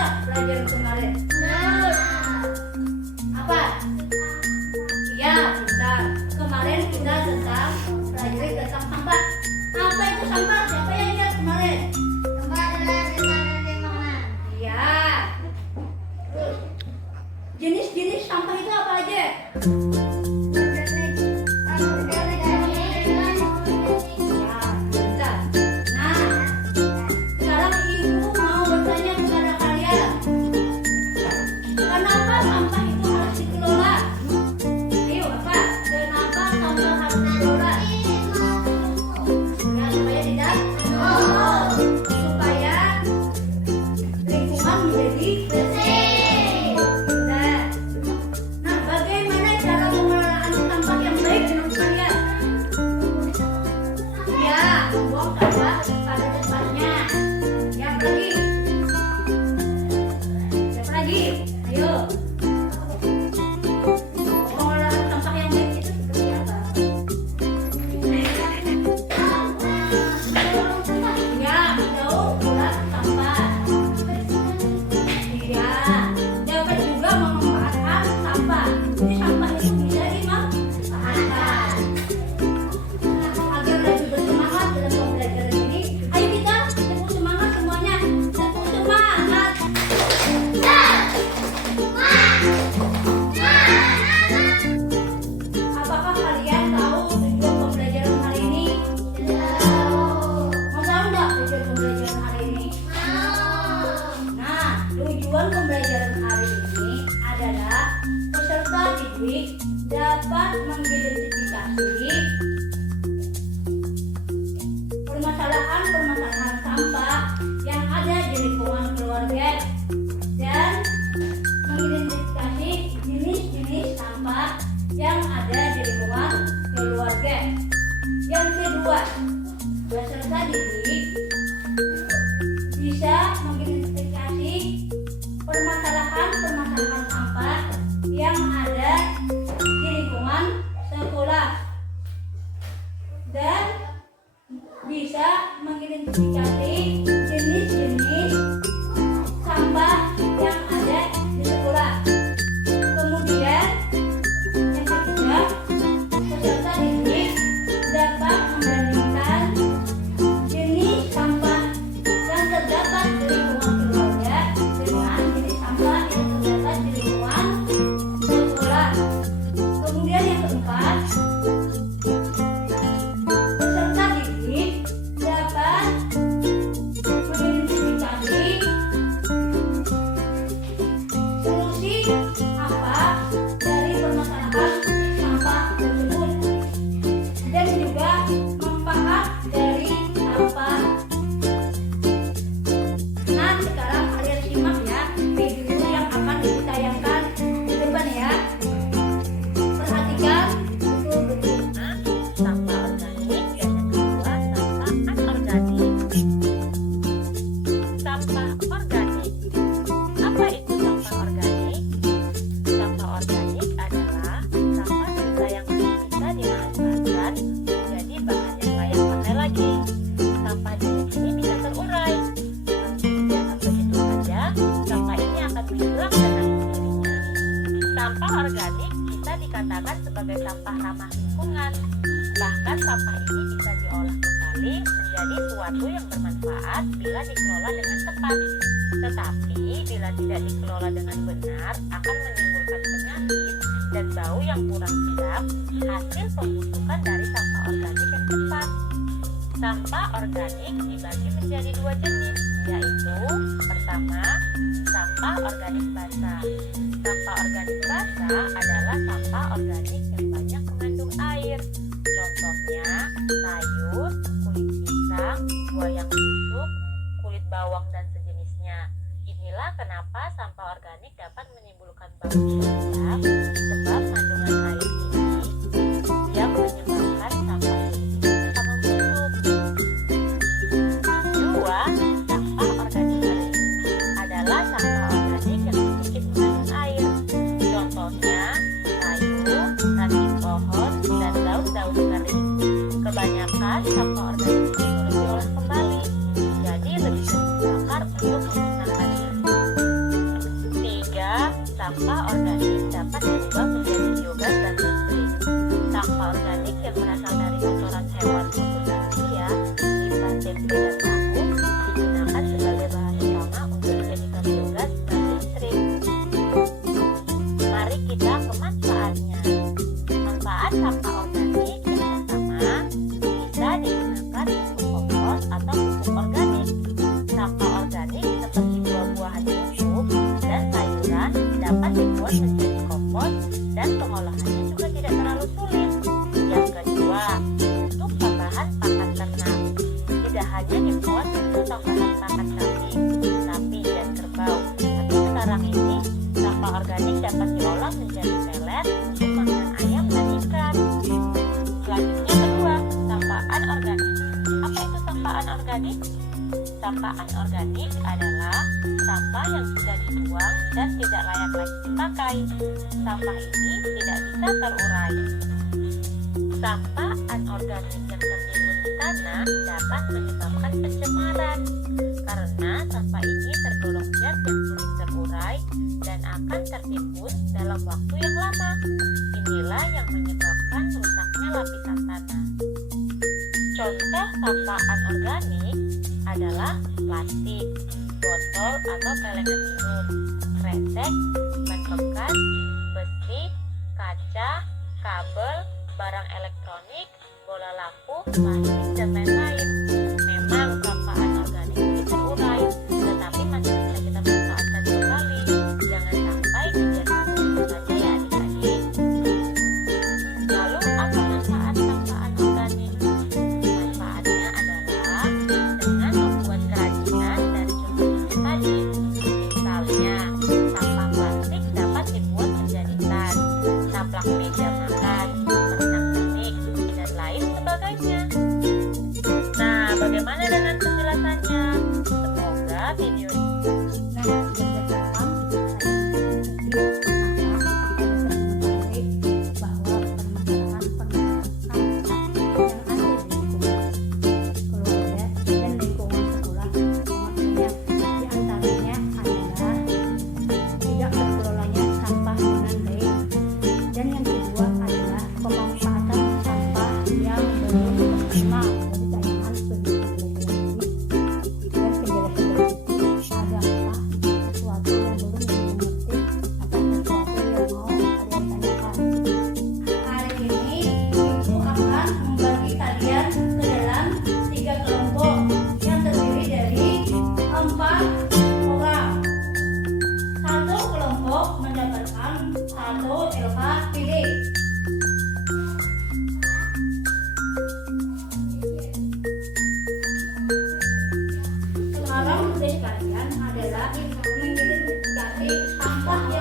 nggak pelajaran kemarin? Apa? Iya, pintar. Kemarin kita tentang pelajari tentang sampah. Apa itu sampah? Siapa yang ingat kemarin? Sampah adalah timbangan. Iya. Terus, jenis-jenis sampah itu apa aja? Dapat mengidentifikasi permasalahan sampah yang ada di lingkungan keluarga dan mengidentifikasi jenis-jenis sampah yang ada di lingkungan keluarga. Yang kedua, peserta didik bisa mengidentifikasi permasalahan sampah yang ada di lingkungan sekolah dan bisa mengidentifikasi jenis-jenis sampah yang ada di sekolah. Kemudian yang ketiga, peserta didik dapat membandingkan jenis sampah yang terdapat di lingkungan keluarga dengan jenis sampah yang terdapat di lingkungan sekolah. Kemudian yang keempat, peserta didik dapat mengidentifikasi solusi apa dari permasalahan sampah tersebut dan juga manfaat dari sampah. Nah, sekarang kalian simak ya video yang akan ditayangkan di depan ya. Perhatikan betul-betul. Sampah organik dan yang kedua sampah anorganik. Sampah organik. Apa itu sampah organik? Sampah organik adalah sampah sisa yang masih bisa dimanfaatkan menjadi bahan yang layak pakai lagi. Sampah jenis ini bisa terurai. Meski dibiarkan begitu saja, sampah ini akan menghilang dengan sendirinya. Sampah organik bisa dikatakan sebagai sampah ramah lingkungan. Bahkan sampah ini bisa diolah kembali menjadi suatu yang bermanfaat bila dikelola dengan tepat. Tetapi bila tidak dikelola dengan benar akan menimbulkan penyakit dan bau yang kurang sedap hasil pembusukan dari sampah organik yang tepat. Sampah organik dibagi menjadi dua jenis, yaitu pertama, sampah organik basah. Sampah organik basah adalah sampah organik yang banyak mengandung air. Contohnya sayur, kulit pisang, buah yang busuk, kulit bawang dan sejenisnya. Inilah kenapa sampah organik dapat menimbulkan bau sedap sebab kandungan air ini yang menyebabkan sampah ini bisa membusuk. Dua, sampah organik kering adalah sampah organik yang sedikit mengandung air. Contohnya sayur, ranting pohon, dan daun-daun kering. Kebanyakan sampah organik ini sulit diolah kembali, jadi lebih sering dibakar untuk memusnahkannya. sampah organik dapat diubah menjadi biogas dan listrik. Sampah organik yang berasal dari kotoran hewan maupun manusia, limbah tempe dan tahu digunakan sebagai bahan utama untuk dijadikan biogas dan listrik. Mari kita ke manfaatnya. Manfaat sampah organik yang pertama, bisa digunakan untuk kompos atau pupuk organik. Sampah organik seperti buah-buahan busuk dan sayuran dapat dibuat menjadi kompos dan pengolahannya juga tidak terlalu sulit. Yang kedua, untuk tambahan pakan ternak. Tidak hanya dibuat untuk tambahan pakan kambing, sapi, dan kerbau, tapi sekarang ini sampah organik dapat diolah menjadi pelet untuk makanan ayam dan ikan. Selanjutnya kedua, sampahan organik. Apa itu sampahan organik? Sampahan organik adalah sampah yang sudah dibuang dan tidak layak lagi dipakai. Sampah ini tidak bisa terurai. Sampah anorganik yang tertimbun di tanah dapat menyebabkan pencemaran karena sampah ini tergolong zat yang sulit terurai dan akan tertimbun dalam waktu yang lama. Inilah yang menyebabkan rusaknya lapisan tanah. Contoh sampah anorganik adalah plastik, botol atau pelengan minum, kresek, ban bekas, besi, kaca, kabel, barang elektronik, bola lampu, plastik, dan lain-lain. Memang sampah anorganik sulit terurai, tetapi masih bisa kita manfaatkan kembali. Jangan sampai dijadikan bubur saja ya adik-adik. Lalu apa manfaat sampah anorganik? Manfaatnya adalah dengan membuat kerajinan dari contohnya tadi. Misalnya, sampah plastik dapat dibuat menjadi tas, taplak meja makan, pernak pernik, dan lain sebagainya. Nah, bagaimana dengan penjelasannya? Semoga video ini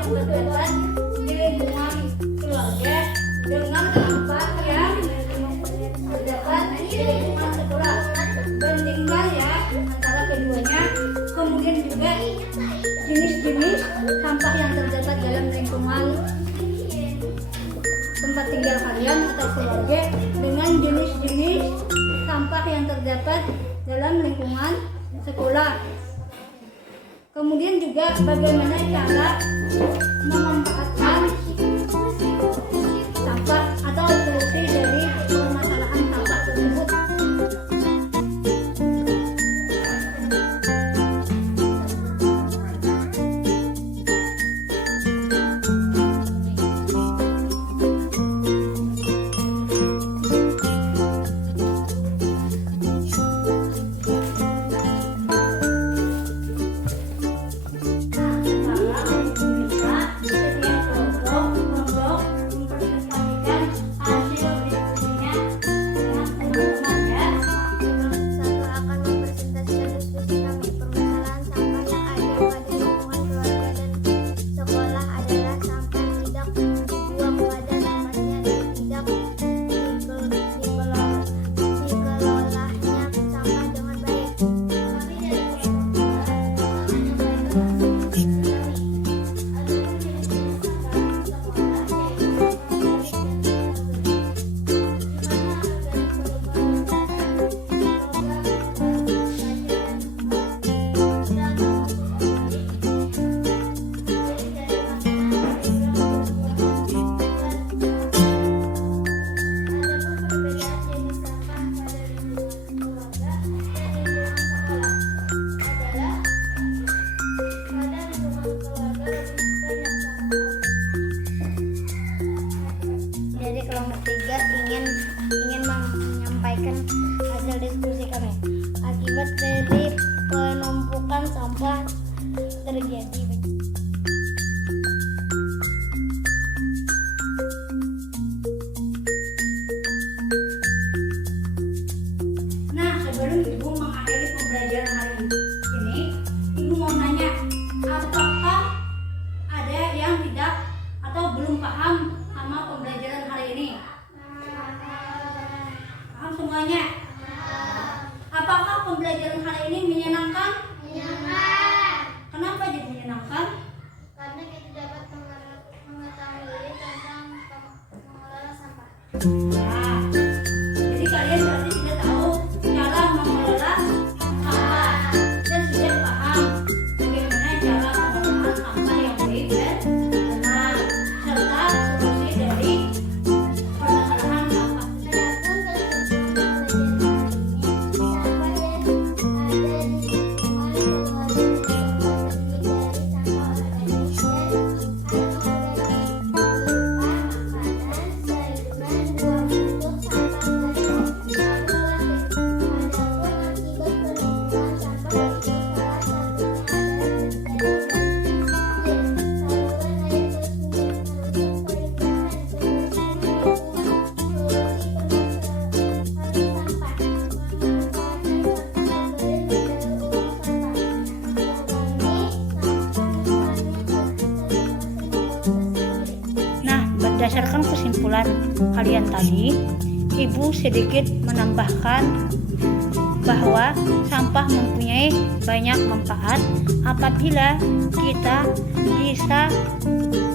berkaitan di lingkungan keluarga dengan sampah yang terdapat di lingkungan sekolah. Bandingkan ya antara keduanya. Kemudian juga jenis-jenis sampah yang terdapat dalam lingkungan tempat tinggal kalian atau keluarga dengan jenis-jenis sampah yang terdapat dalam lingkungan sekolah. Kemudian juga bagaimana cara memanfaatkan sampah atau solusi dari permasalahan sampah tersebut. menyebabkan sampah terjadi. Nah, sebelum Ibu mengakhiri pembelajaran hari ini, Ibu mau nanya, apakah ada yang tidak atau belum paham sama pembelajaran hari ini? Paham semuanya? Apakah pembelajaran hari ini menyenangkan? Kenapa jadi menyenangkan? Karena kita dapat mengetahui tentang mengelola sampah. Nah, jadi kalian berarti sudah tahu cara mengelola sampah dan sudah paham bagaimana cara pengelolaan sampah yang baik dan benar serta solusi dari permasalahan sampah. Nah, berdasarkan kesimpulan kalian tadi, Ibu sedikit menambahkan bahwa sampah mempunyai banyak manfaat apabila kita bisa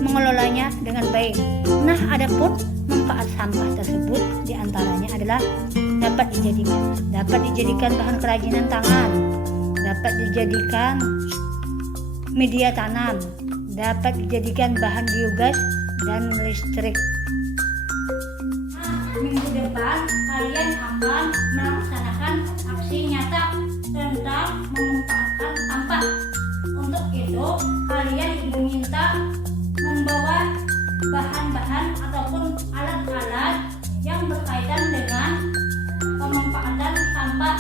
mengelolanya dengan baik. Nah, adapun manfaat sampah tersebut diantaranya adalah dapat dijadikan bahan kerajinan tangan, dapat dijadikan media tanam, dapat dijadikan bahan biogas dan listrik. Minggu depan kalian akan melaksanakan aksi nyata tentang memanfaatkan sampah. Untuk itu kalian diminta membawa bahan-bahan ataupun alat-alat yang berkaitan dengan pemanfaatan sampah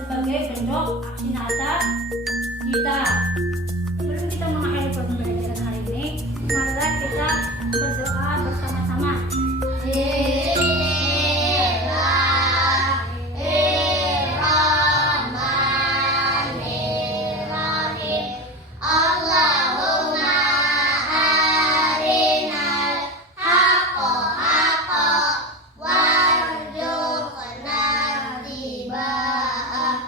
sebagai bentuk aksi nyata